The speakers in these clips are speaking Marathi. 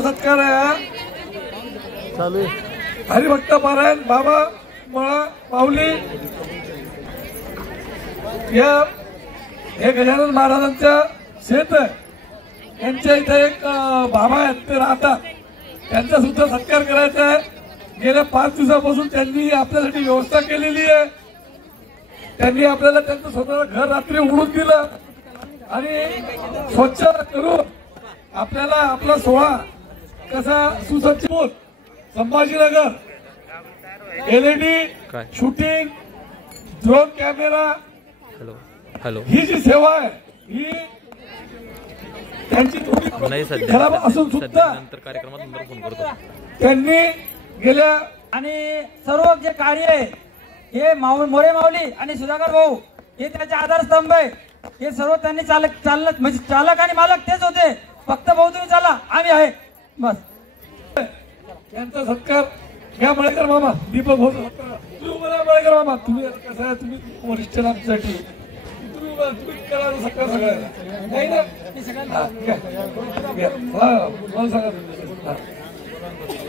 सत्कार आहे चालू हरिभक्त पारायण बाबा मळा माऊली या हे गजानन महाराजांच्या शेत आहे. यांच्या इथे एक बाबा आहेत ते राहतात. त्यांचा सुद्धा सत्कार करायचा आहे. गेल्या 5 दिवसापासून त्यांनी आपल्यासाठी व्यवस्था केलेली आहे. त्यांनी आपल्याला त्यांचं स्वतःचं घर रात्री उघडून दिलं आणि स्वच्छ करून आपल्याला आपला सोहळा कसा सुसज्जित Sambhajinagar LED shooting drone camera hello ही जी सेवा आहे ही त्यांची थोडी खराब असून सुद्धा कार्यक्रमात नंतर फोन करतो. त्यांनी गेल्या आणि सर्व जे कार्य आहे हे मोरे माऊली आणि सुधाकर भाऊ हे त्याचे आधारस्तंभ आहे. हे सर्व त्यांनी चालक म्हणजे चालक आणि मालक तेच होते. फक्त भाऊ तुम्ही चाला आम्ही आहे बस. यांचा सत्कार घ्या मळेकर मामा. दीपक भाऊ मळेकर मामा तुम्ही कसं आहे तुम्ही वरिष्ठ आमच्यासाठी तुम्ही करा सत्कार सगळ्यांना नाही ना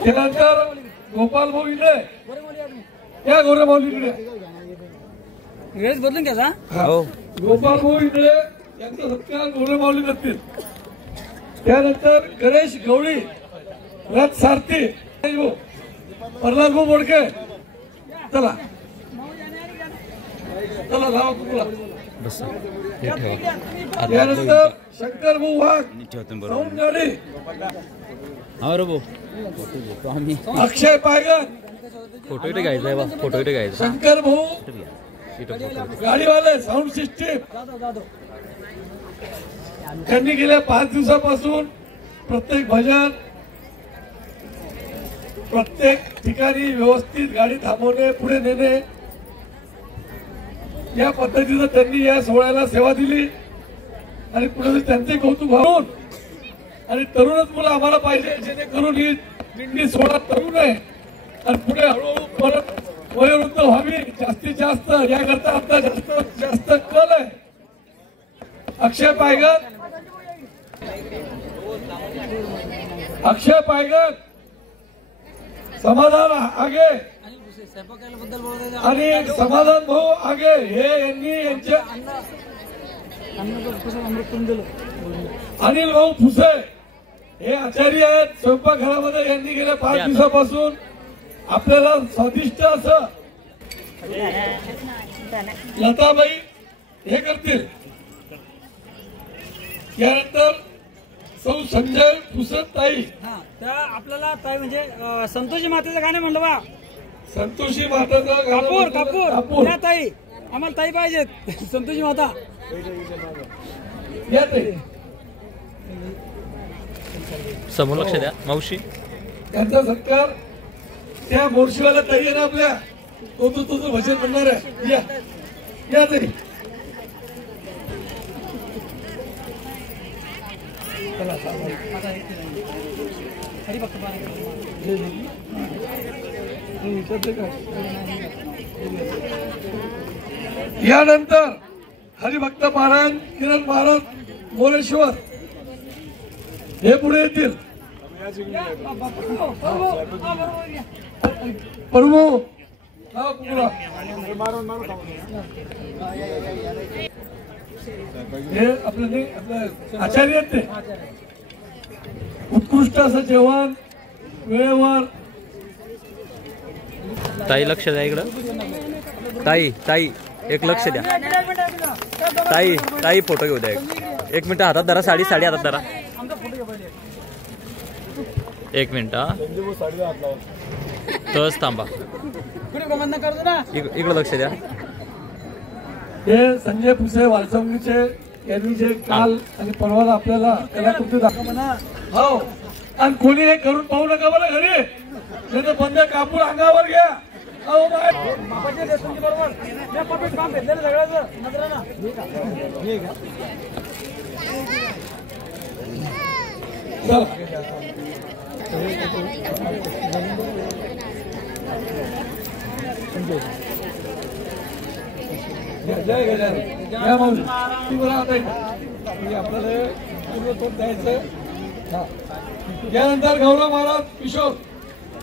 त्यानंतर गोपाल भाऊ इकडे या गोरे माऊली इकडे बदलून घ्या. गोपाल भाऊ इकडे यांचा सत्कार गोरे माऊली करतील. त्यानंतर गणेश गवळी रथ सारथी प्रल्हाद भाऊ मोडके चला चला लावा तुला. त्यानंतर शंकर भाऊ वाघ सौंदगाडी अक्षय पायगन फोटो इथे घ्यायचा आहे बा. फोटो इथे घ्यायचा. शंकर भाऊ गाडीवाले साऊंड सिस्टीम त्यांनी गेल्या 5 दिवसापासून प्रत्येक भजन प्रत्येक ठिकाणी व्यवस्थित गाडी थांबवणे पुढे नेणे या पद्धतीनं त्यांनी या सोहळ्याला सेवा दिली आणि पुढे त्यांचे कौतुक व्हावून आणि तरुणच मुलं आम्हाला पाहिजे जेणेकरून ही दिंडी सोहळा तरुण आहे आणि पुढे हळूहळू परत वयोवृद्ध व्हावी जास्तीत जास्त याकरता आपला जास्त जास्त कल आहे. अक्षय पायगन समाधान आगे आणि समाधान भाऊ आगे हे यांनी यांचे अनिल भाऊ फुसे हे आचार्य आहेत स्वयंपाकघरामध्ये. यांनी गेल्या 5 दिवसापासून आपल्याला स्वादिष्ट असं लताबाई हे करतील. यानंतर सौ संजय फुसत ताई त्या आपल्याला ताई म्हणजे संतोषी मातेचं गाणं म्हणलं बा. संतोषी माताचं कापूर कापूर या ताई आम्हाला ताई पाहिजेत. संतोषी माता या ताई समोर लक्ष द्या मावशी. त्यांचा सत्कार त्या मोर्शीवाला ताई आहे ना आपल्या तो भजन म्हणणार आहे. या ताई यानंतर हरिभक्त पारायण किरण महाराज मोरेश्वर हे पुढे येतील. प्रभू हे आपले आचार्य आहेत ते उत्कृष्ट असं जेवण वेळेवर. ताई लक्ष द्या इकडं. ताई एक लक्ष द्या. ताई फोटो घेऊ द्या. एक मिनिट हातात धरा. साडी हातात धरा. 1 मिनिट तस थांबा. इकडं लक्ष द्या. हे संजय फुसे वालसंगीचे यांनी जे काल आणि परवा आपल्याला कलाकृती दाखवा. हो आणि कोणी हे करून पाहू नका बरं घरी. नाही तर बंद कापूर अंगावर घ्या. जय गजानन या माऊली आपल्याला द्यायचं. यानंतर गौरव महाराज किशोर.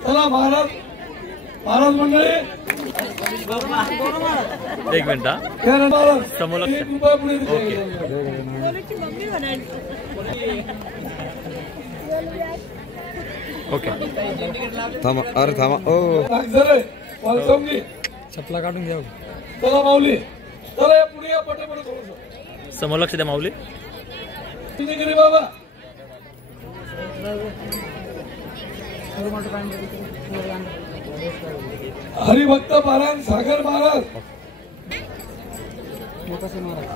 चला महाराज मंडळी. एक मिनिट हा. यानंतर महाराज समोलक्ष. 1 रुपया पुढे ओके. ओके थांबा, अरे थांबा. ओ नागझरे वालसंगी. चपला काढून घ्या. चला माऊली. चला या पुढे या पटापट थोडंसं. समोलक्ष द्या माऊली. गिरी बाबा. हरिभक्त पारायण सागर महाराज.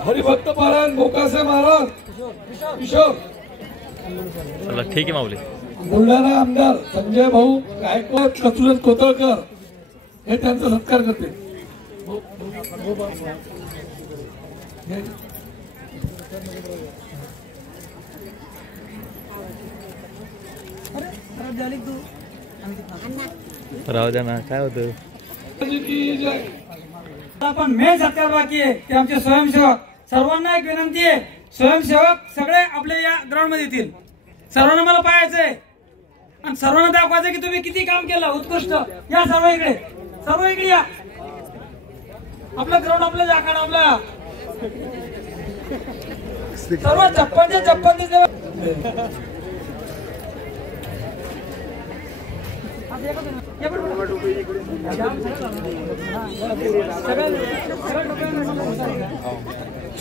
हरिभक्त पारायण मोकासे महाराज किशोर. चला ठीक आहे माऊली. बुलढाणा आमदार संजय भाऊ गायकवाड कचुरत कोतळकर हे त्यांचा सत्कार करते. राहू द्या ना, काय होतं. आपण मेन सत्कार बाकी आहे ते आमचे स्वयंसेवक. सर्वांना एक विनंती आहे, स्वयंसेवक सगळे आपल्या या ग्राउंड मध्ये येतील. सर्वांना मला पाहायचंय आणि सर्वांना दाखवायचं की तुम्ही किती काम केलं उत्कृष्ट. या सर्व इकडे या. आपलं ग्राउंड आपल्या जागा आपल्या सर्व चप्पनचे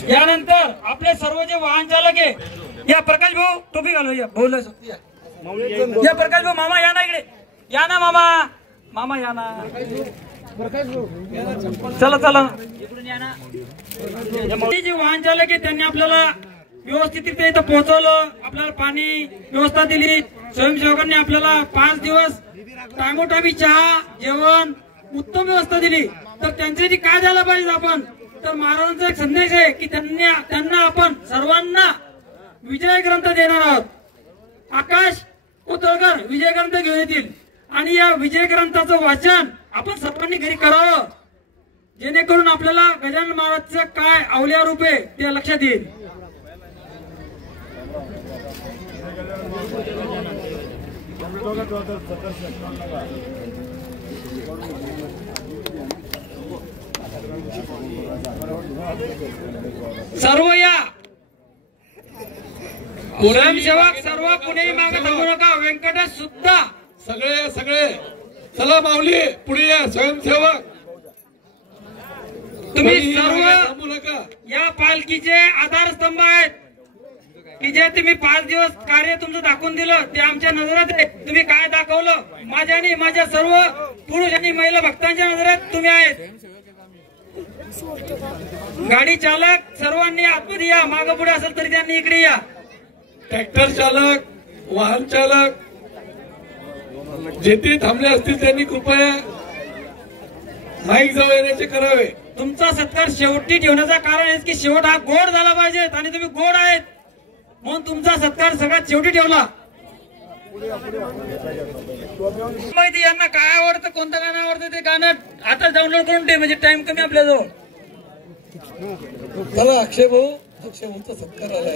यानंतर आपले सर्व जे वाहन चालक आहे, या प्रकाश भाऊ टोपी घालू. या बोल या प्रकाश भाऊ. मामा या ना इकडे. या ना मामा या ना. चला जे वाहन चालक आहे त्यांनी आपल्याला व्यवस्थितरित्या इथं पोहोचवलं. आपल्याला पाणी व्यवस्था दिली. स्वयंसेवकांनी आपल्याला 5 दिवस टांगोटाबी चहा जेवण उत्तम व्यवस्था दिली. तर त्यांच्यासाठी काय झालं पाहिजे आपण, तर महाराजांचा एक संदेश आहे की त्यांना आपण सर्वांना विजय ग्रंथ देणार आहोत. आकाश कोतळकर विजय ग्रंथ घेऊन येतील आणि या विजय ग्रंथाचं वाचन आपण सर्वांनी घरी करावं, जेणेकरून आपल्याला गजानन महाराजचं काय अवलिया रूप आहे ते लक्षात येईल. सर्व या स्वयंसेवक सर्व कुणीही मागे थांबू नका. व्यंकटेश सुद्धा सगळे चला माऊली पुढे या. स्वयंसेवक तुम्ही सर्व थांबू नका. या पालखीचे आधारस्तंभ आहेत की जे तुम्ही 5 दिवस कार्य तुमचं दाखवून दिलं ते आमच्या नजरात आहे. तुम्ही काय दाखवलं माझ्या आणि माझ्या सर्व पुरुष आणि महिला भक्तांच्या नजरेत तुम्ही आहेत. गाडी चालक सर्वांनी आतमध्ये या. मागे पुढे असेल तरी त्यांनी इकडे या. ट्रॅक्टर चालक वाहन चालक जेथे थांबले असतील त्यांनी कृपया माईक जवळ येण्याचे करावे. तुमचा सत्कार शेवटी ठेवण्याचं कारण आहे की शेवट हा गोड झाला पाहिजे आणि तुम्ही गोड आहेत म्हणून तुमचा सत्कार सगळ्यात शेवटी ठेवला. माहिती यांना काय आवडतं, कोणतं गाणं आवडतं ते गाणं आता डाउनलोड करून ठेव म्हणजे टाइम कमी आपल्याजवळ. चला अक्षय भाऊचा सत्कार आला.